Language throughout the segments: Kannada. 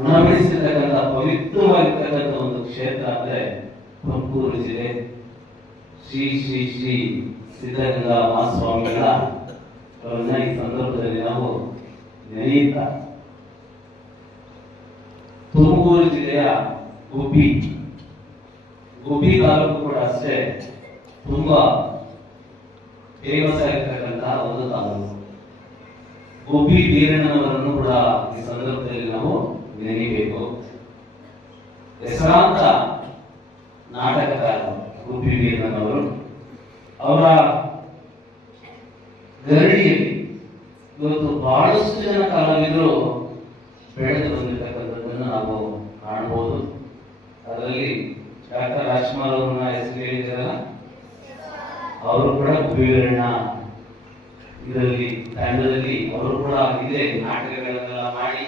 ಉಣಬಡಿಸಿರ್ತಕ್ಕಂಥ ಪವಿತ್ರವಾಗಿರ್ತಕ್ಕಂಥ ಒಂದು ಕ್ಷೇತ್ರ ಅಂದ್ರೆ ತುಮಕೂರು ಜಿಲ್ಲೆ ಶ್ರೀ ಶ್ರೀ ಶ್ರೀ ಸಿದ್ಧಗಂಗಾ ಮಹಾಸ್ವಾಮಿಗಳ ಈ ಸಂದರ್ಭದಲ್ಲಿ ನಾವು ನೆನೆಯುತ್ತಾ ತುಮಕೂರು ಜಿಲ್ಲೆಯ ಗುಬ್ಬಿ ತಾಲೂಕು ಕೂಡ ಅಷ್ಟೇ ತುಂಬಾ ಫೇಮಸ್ ಆಗಿರ್ತಕ್ಕಂತಹ ಒಂದು ತಾಲೂಕು. ಗುಬ್ಬಿ ವೀರಣ್ಣನವರನ್ನು ಕೂಡ ಈ ಸಂದರ್ಭದಲ್ಲಿ ನಾವು ನೆನೆಯಬೇಕು. ಹೆಸರಾಂತ ನಾಟಕಕಾರ ಗುಬ್ಬಿ ವೀರಣ್ಣನವರು ಅವರ ಗರಡಿಯಲ್ಲಿ ಇವತ್ತು ಬಹಳಷ್ಟು ಜನ ಕಲಾವಿದರು ಬೆಳೆದು ಬಂದಿರತಕ್ಕಂಥದ್ದನ್ನು ನಾವು ಕಾಣಬಹುದು. ಅದರಲ್ಲಿ ಡಾಕ್ಟರ್ ರಾಜ್ಕುಮಾರ್ ಅವರನ್ನ ಹೆಸರು ಹೇಳಿದಾರಲ್ಲ, ಅವರು ಕೂಡ ಗುಬ್ಬಿ ವೀರಣ್ಣ ಇದರಲ್ಲಿ ತಂಡದಲ್ಲಿ ಅವರು ಕೂಡ ಇದೇ ನಾಟಕಗಳನ್ನೆಲ್ಲ ಮಾಡಿ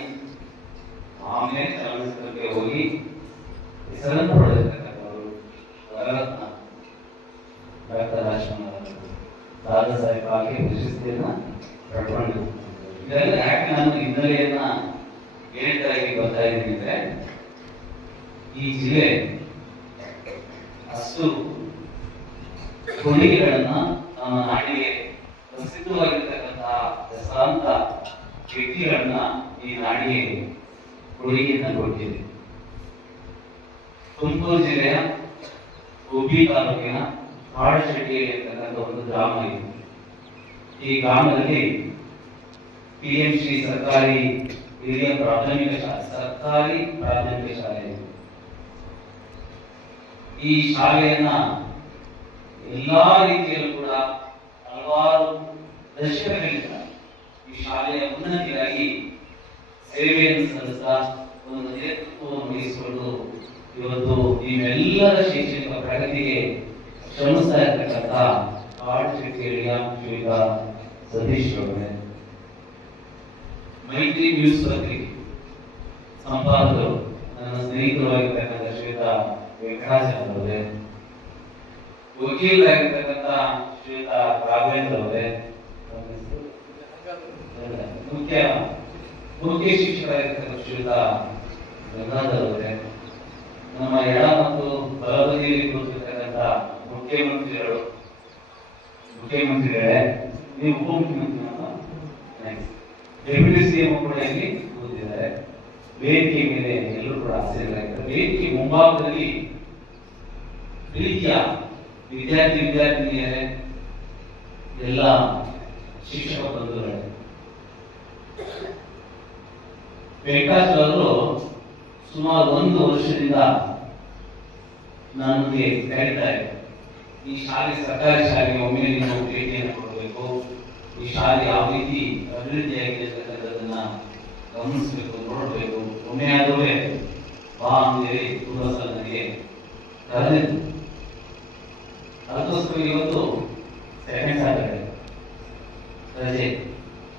ಆಮೇಲೆ ಚಲನಚಿತ್ರಕ್ಕೆ ಹೋಗಿ ಹೆಸರನ್ನು ಪಡೆದಿರ್ತಕ್ಕಂಥವರು ವರರತ್ನ ಡಾಕ್ಟರ್ ರಾಜ್ಕುಮಾರ್ ಅವರು ದಾದಾ ಸಾಹೇಬ್ ಆಗಿ ಪ್ರಶಸ್ತಿಯನ್ನ ಪಡ್ಕೊಂಡು. ಇದೆಲ್ಲ ಯಾಕೆ ನಾನು ಹಿನ್ನೆಲೆಯನ್ನ ಹೇಳ್ತಾಗಿ ಬರ್ತಾ ಇದ್ದೀನಿ ಅಂದ್ರೆ, ಈ ಜಿಲ್ಲೆ ಅಷ್ಟು ಕೊಡುಗೆಗಳನ್ನ ನಮ್ಮ ನಾಡಿಗೆ ಪ್ರಸಿದ್ಧವಾಗಿರ್ತಕ್ಕಂತಹ ಹೆಸರಾಂತ ವ್ಯಕ್ತಿಗಳನ್ನ ಈ ನಾಡಿಗೆ ಕೊಡುಗೆಯನ್ನ ಕೊಟ್ಟಿದೆ. ತುಮಕೂರು ಜಿಲ್ಲೆಯ ಗುಬ್ಬಿ ತಾಲೂಕಿನ ಕಾಡಶೆಟ್ಟಿಯಲ್ಲಿ ಇರ್ತಕ್ಕಂಥ ಒಂದು ಗ್ರಾಮ ಇದೆ. ಈ ಗ್ರಾಮದಲ್ಲಿ PMC ಸರ್ಕಾರಿ ಹಿರಿಯ ಪ್ರಾಥಮಿಕ ಶಾಲೆ ಇದೆ. ಈ ಶಾಲೆಯನ್ನ ಎಲ್ಲಾ ರೀತಿಯಲ್ಲೂ ಕೂಡ ಹಲವಾರು ದಶಕಗಳಿಂದ ಈ ಶಾಲೆಯ ಉನ್ನತಿಗಾಗಿ ಸೇವೆಯನ್ನು ಸಲ್ಲಿಸ್ತಾ ಒಂದು ನೇತೃತ್ವವನ್ನು ವಹಿಸಿಕೊಂಡು ಇವತ್ತು ನಿಮ್ಮೆಲ್ಲರ ಶೈಕ್ಷಣಿಕ ಪ್ರಗತಿಗೆ ಶ್ರಮಿಸ್ತಾ ಇರ್ತಕ್ಕಂಥ ಕಾಡಶೆಟ್ಟಿಯ ಶ್ರೀಯುತ ಸತೀಶ್ ಅವರೇ, ಮೈತ್ರಿ ನ್ಯೂಸ್ ಪತ್ರಿಕೆ ಸಂಪಾದಕರು ನನ್ನ ಸ್ನೇಹಿತರಾಗಿರ್ತಕ್ಕಂಥ ಶ್ರೀಯುತ ವೆಂಕಟಾಚಲ ಅವರೇ, ವಕೀಲರಾಗಿರ್ತಕ್ಕಂಥ ಶ್ರೀಯುತ ರಾಘವೇಂದ್ರ ಅವರೇ, ಮುಖ್ಯ ಶಿಕ್ಷಕರಾಗಿರ್ತಕ್ಕಂಥ ಶ್ರೀಯುತ ಗಂಗಾಧರ್ ಅವರೇ, ನಮ್ಮ ಎಡ ಮತ್ತು ಬಲಬದಿಯಲ್ಲಿ ಕೂತಿರ್ತಕ್ಕಂಥ ಮುಖ್ಯಮಂತ್ರಿಗಳೇ, ನೀವು ಉಪಮುಖ್ಯಮಂತ್ರಿ ಡೆಪ್ಯೂಟಿ CM ಕೂಡ ಇಲ್ಲಿ ಕೂತಿದ್ದಾರೆ. ವೇದಿಕೆ ಮೇಲೆ ಎಲ್ಲರೂ ಕೂಡ ಆಸಕ್ತರಾಗಿದ್ದಾರೆ. ವೇದಿಕೆ ಮುಂಭಾಗದಲ್ಲಿ ಪ್ರೀತಿಯ ವಿದ್ಯಾರ್ಥಿನಿಯರೇ, ಎಲ್ಲ ಶಿಕ್ಷಕ ಬಂಧುಗಳೇ, ವೆಂಕಟಾಚಲರು ಸುಮಾರು 1 ವರ್ಷದಿಂದ ನನಗೆ ಕರೀತಾರೆ, ಈ ಶಾಲೆ ಸರ್ಕಾರಿ ಶಾಲೆಗೆ ಒಮ್ಮೆ ನೀವು ಭೇಟಿಯನ್ನು ಕೊಡಬೇಕು, ಈ ಶಾಲೆ ಯಾವ ರೀತಿ ಅಭಿವೃದ್ಧಿಯಾಗಿದೆ ಅಂತಕ್ಕಂಥದ್ದನ್ನ ಗಮನಿಸಬೇಕು, ನೋಡಬೇಕು, ಒಮ್ಮೆ ಆದವೇ ಬಾ ಅಂತೇಳಿ ತುಂಬ ಸಲ ನನಗೆ ಕರೆದಿತ್ತು. ಅದಕ್ಕೋಸ್ಕರ ಇವತ್ತು ಸೆಕೆಂಡ್ ಸ್ಯಾಟರ್ಡೆ ರಜೆ.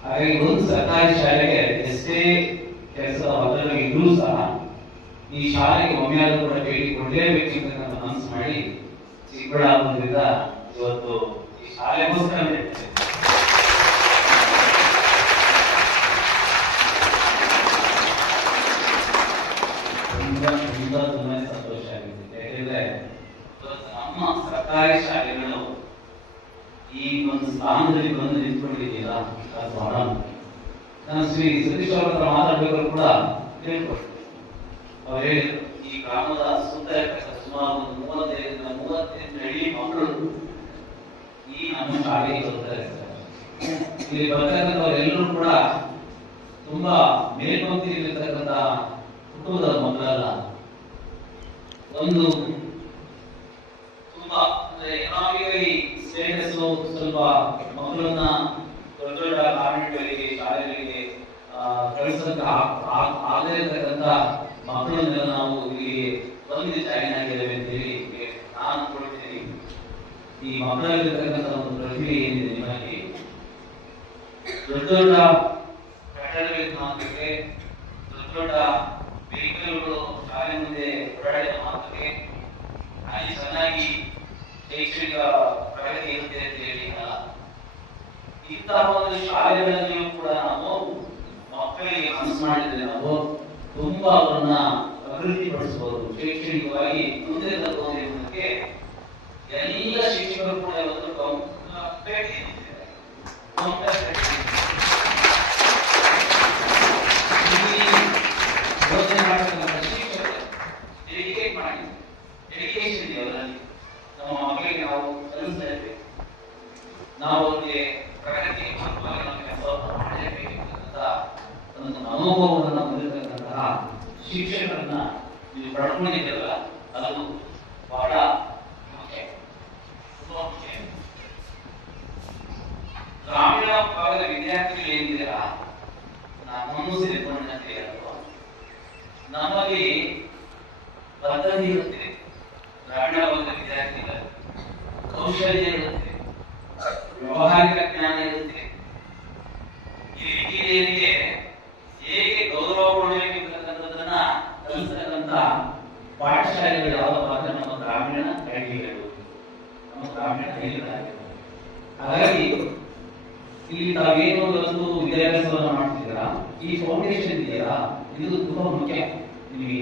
ಹಾಗಾಗಿ ಒಂದು ಸರ್ಕಾರಿ ಶಾಲೆಗೆ ಎಷ್ಟೇ ಕೆಲಸದ ಒತ್ತಡ ಇದ್ರೂ ಸಹ ಈ ಶಾಲೆಗೆ ಒಮ್ಮೆ ಆದರೂ ಕೂಡ ಭೇಟಿ ಕೊಡಲೇಬೇಕು ಅಂತ ಮನಸ್ಸು ಮಾಡಿ ಚಿಕ್ಕಬಳ್ಳಾಪುರದಿಂದ ಇವತ್ತು ಈ ಶಾಲೆಗೋಸ್ಕರ ತುಂಬಾ ಸಂತೋಷ ಆಗಿದೆ. ಯಾಕೆಂದ್ರೆ ನಮ್ಮ ಸರ್ಕಾರಿ ಶಾಲೆಗಳು ಈ ಒಂದು ಸ್ಥಾನದಲ್ಲಿ ಬಂದು ನಿಂತ್ಕೊಂಡಿದೆಯಲ್ಲ, ನಾನು ಶ್ರೀ ಸತೀಶ್ ಅವರ ಹತ್ರ ಮಾತಾಡ್ಬೇಕಾದ್ರು ಕೂಡ ಕೇಳ್ಕೊಟ್ಟು ಅವ್ರು ಹೇಳಿದ್ರು, ಈ ಗ್ರಾಮದ ಸುತ್ತ ಸುಮಾರು 35 ಅಡಿ ಮಕ್ಕಳು ಈ ನಮ್ಮ ಶಾಲೆಗೆ ಬರ್ತಾರೆ. ಇಲ್ಲಿ ಬರ್ತಕ್ಕಂಥವರೆಲ್ಲರೂ ಕೂಡ ತುಂಬಾ ಮೇಲ್ಪಂಕ್ತಿಯಲ್ಲಿರ್ತಕ್ಕಂಥ ಕುಟುಂಬದ ಮಕ್ಕಳಲ್ಲ. ಒಂದು ತುಂಬಾ ಎಕನಾಮಿಕಲಿ ಸ್ಟೇಟಸ್ ಸ್ವಲ್ಪ ಮಕ್ಕಳನ್ನ ದೊಡ್ಡ ದೊಡ್ಡ ಕಾನ್ವೆಂಟ್ಗಳಿಗೆ ಶಾಲೆಗಳಿಗೆ ಕಳಿಸೋದಕ್ಕೆ ಆಗದೇ ಇರತಕ್ಕಂಥ ಮಕ್ಕಳನ್ನೆಲ್ಲ ನಾವು ಇಲ್ಲಿ ಬಂದು ಜಾಯಿನ್ ಆಗಿದ್ದೇವೆ ಅಂತ ಹೇಳಿ ನಾನು ಕೊಡ್ತೀನಿ. ಈ ಮಕ್ಕಳಲ್ಲಿರ್ತಕ್ಕಂಥ ಒಂದು ಪ್ರತಿಭೆ ಏನಿದೆ ನಿಮಗೆ, ದೊಡ್ಡ ದೊಡ್ಡ ಕಟ್ಟಡಗಳಿಗೆ ಮಾತ್ರಕ್ಕೆ, ದೊಡ್ಡ ದೊಡ್ಡ ವೆಹಿಕಲ್ಗಳು ಶಾಲೆ ಮುಂದೆ ಓಡಾಡಿದ ಮಾತ್ರಕ್ಕೆ ಅಲ್ಲಿ ಚೆನ್ನಾಗಿ ಶೈಕ್ಷಣಿಕ ಪ್ರಗತಿ ಇರುತ್ತೆ ಅಂತ ಹೇಳಿ ಇಂತಹ ಒಂದು ಶಾಲೆಗಳಲ್ಲಿಯೂ ಕೂಡ ನಾವು ಮಕ್ಕಳ ಮಕ್ಕಳಿಗೆ ಮನಸ್ಸು ಮಾಡಿದ್ರೆ ನಾವು ತುಂಬಾ ಅವರನ್ನ ಅಭಿವೃದ್ಧಿಪಡಿಸಬಹುದು, ಶೈಕ್ಷಣಿಕವಾಗಿ ಮುಂದೆ ತರಬಹುದು ಎಂಬುದಕ್ಕೆ ಎಲ್ಲ ಶಿಕ್ಷಕರು ಕೂಡ ಇವತ್ತು ಭೇಟಿ ನೀಡಿದ್ದಾರೆ. ಬೋಧನೆ ಮಾಡತಕ್ಕಂಥ ಶಿಕ್ಷಕರು ಡೆಡಿಕೇಟ್ ಮಾಡಿ, ಡೆಡಿಕೇಶನ್ ಇದೆ ಅವರಲ್ಲಿ. ನಮ್ಮ ಮಕ್ಕಳಿಗೆ ನಾವು ಕಲಿಸ್ತಾ ಇರ್ಬೇಕು, ನಾವು ಅವರಿಗೆ ಪ್ರಗತಿಗೆ ಪರವಾಗಿ ನಾವು ಕೆಲಸವನ್ನು ಮಾಡಲೇಬೇಕಂತ ಒಂದು ಮನೋಭಾವವನ್ನು ಹೊಂದಿರತಕ್ಕಂತಹ ಶಿಕ್ಷಕರನ್ನ ನೀವು ಪಡ್ಕೊಂಡಿದ್ದೀರಲ್ಲ, ಅದು ಬಹಳ ಮುಖ್ಯ, ತುಂಬಾ ಮುಖ್ಯ. ಗ್ರಾಮೀಣ ಭಾಗದ ವಿದ್ಯಾರ್ಥಿಗಳು ಏನಿದ್ದೀರಾ, ನಮ್ಮನ್ನು ಸೇರಿಕೊಂಡಂತೆ ಅಥವಾ ನಮ್ಮಲ್ಲಿ ಪದ್ಧತಿ ಇರುತ್ತೆ, ಗ್ರಾಮೀಣ ಭಾಗದ ವಿದ್ಯಾರ್ಥಿಗಳ ಕೌಶಲ್ಯ ಇರುತ್ತೆ, ವ್ಯವಹಾರಿಕ ಜ್ಞಾನ ಇರುತ್ತೆ. ಈ ಹಿರಿಯರಿಗೆ ಹೇಗೆ ಗೌರವ ಕೊಡಬೇಕೆಂಬತಕ್ಕಂಥದ್ದನ್ನ ಕಲಿಸತಕ್ಕಂಥ ಪಾಠಶಾಲೆಗಳು ಯಾವಪ್ಪ ಅಂದ್ರೆ ನಮ್ಮ ಗ್ರಾಮೀಣ ಹಳ್ಳಿಗಳು, ನಮ್ಮ ಗ್ರಾಮೀಣ ಹಳ್ಳಿಗಳಾಗಿವೆ. ಹಾಗಾಗಿ ಇಲ್ಲಿ ತಾವೇನು ಒಂದು ವಿದ್ಯಾಭ್ಯಾಸವನ್ನು ಮಾಡ್ತಿದ್ದೀರಾ, ಈ ಫೌಂಡೇಶನ್ ಇದೆಯಲ್ಲ, ಇದು ತುಂಬಾ ಮುಖ್ಯ ನಿಮಗೆ.